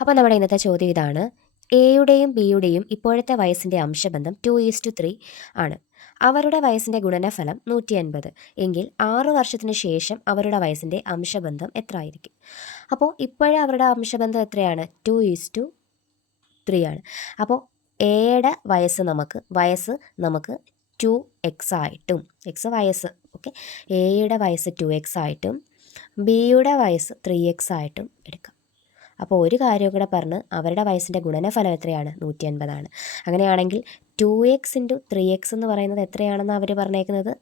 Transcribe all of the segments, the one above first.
അപ്പോൾ നമ്മുടെ ഇന്നത്തെ ചോദ്യം ഇതാണ്. എയുടെയും ബിയുടെയും ഇപ്പോഴത്തെ വയസ്സിൻ്റെ അംശബന്ധം 2:3 ആണ്. അവരുടെ വയസ്സിൻ്റെ ഗുണനഫലം 150. എങ്കിൽ 6 വർഷത്തിന് ശേഷം അവരുടെ വയസ്സിൻ്റെ അംശബന്ധം എത്ര ആയിരിക്കും? അപ്പോൾ ഇപ്പോഴേ അവരുടെ അംശബന്ധം എത്രയാണ്? 2:3 ആണ്. അപ്പോൾ എയുടെ വയസ്സ് നമുക്ക് 2x ആയിട്ടും, എക്സ് വയസ്സ്, ഓക്കെ, എയുടെ വയസ്സ് 2x ആയിട്ടും ബിയുടെ വയസ്സ് 3x ആയിട്ടും എടുക്കാം. അപ്പോൾ ഒരു കാര്യം കൂടെ പറഞ്ഞ് അവരുടെ വയസ്സിൻ്റെ ഗുണനഫലം എത്രയാണ്? 150 ആണ്. അങ്ങനെയാണെങ്കിൽ 2x ഇൻറ്റു 3x എന്ന് പറയുന്നത് എത്രയാണെന്ന് അവർ പറഞ്ഞേക്കുന്നത്?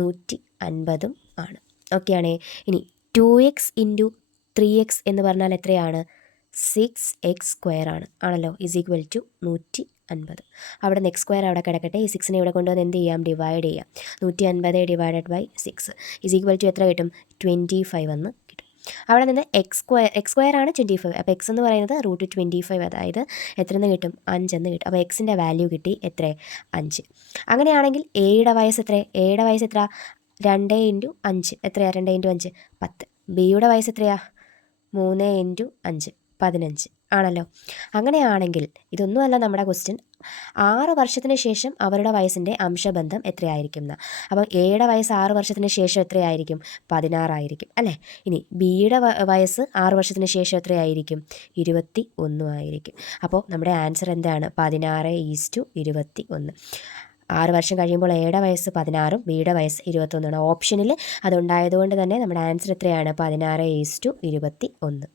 150 ആണ്. ഓക്കെ ആണേ. ഇനി 2x ഇൻറ്റു 3x എന്ന് പറഞ്ഞാൽ എത്രയാണ്? 6x² ആണല്ലോ, ഈക്വൽ ടു 150. അവിടെ നിന്ന് x² അവിടെ കിടക്കട്ടെ. ഈ 6നെ ഇവിടെ കൊണ്ടുവന്ന് എന്ത് ചെയ്യാം? ഡിവൈഡ് ചെയ്യാം. 150 ഡിവൈഡഡ് ബൈ 6 ഈക്വൽ ടു എത്ര കിട്ടും? 25 എന്ന് കിട്ടും. അവിടെ നിന്ന് x² ആണ് 25. അപ്പോൾ x എന്ന് പറയുന്നത് √25, അതായത് എത്ര എന്ന് കിട്ടും? 5 എന്ന് കിട്ടും. അപ്പോൾ എക്സിൻ്റെ വാല്യൂ കിട്ടി എത്ര? 5. അങ്ങനെയാണെങ്കിൽ എയുടെ വയസ്സ് എത്ര? 2 ഇൻറ്റു 5 എത്രയാണ്? 2 ഇൻറ്റു 5 10. ബിയുടെ വയസ്സ് എത്രയാണ്? 3 ഇൻറ്റു 5 15 ആണല്ലോ. അങ്ങനെയാണെങ്കിൽ ഇതൊന്നുമല്ല നമ്മുടെ ക്വസ്റ്റ്യൻ. 6 വർഷത്തിന് ശേഷം അവരുടെ വയസ്സിൻ്റെ അംശബന്ധം എത്രയായിരിക്കും എന്ന്. അപ്പോൾ എയുടെ വയസ്സ് 6 വർഷത്തിന് ശേഷം എത്രയായിരിക്കും? 16 ആയിരിക്കും അല്ലേ. ഇനി ബിയുടെ വയസ്സ് 6 വർഷത്തിന് ശേഷം എത്രയായിരിക്കും? 21 ആയിരിക്കും. അപ്പോൾ നമ്മുടെ ആൻസർ എന്താണ്? 16:21. 6 വർഷം കഴിയുമ്പോൾ എയുടെ വയസ്സ് 16ഉം ബിയുടെ വയസ്സ് 21 ആണ്. ഓപ്ഷനിൽ അതുണ്ടായതുകൊണ്ട് തന്നെ നമ്മുടെ ആൻസർ എത്രയാണ്? 16:21.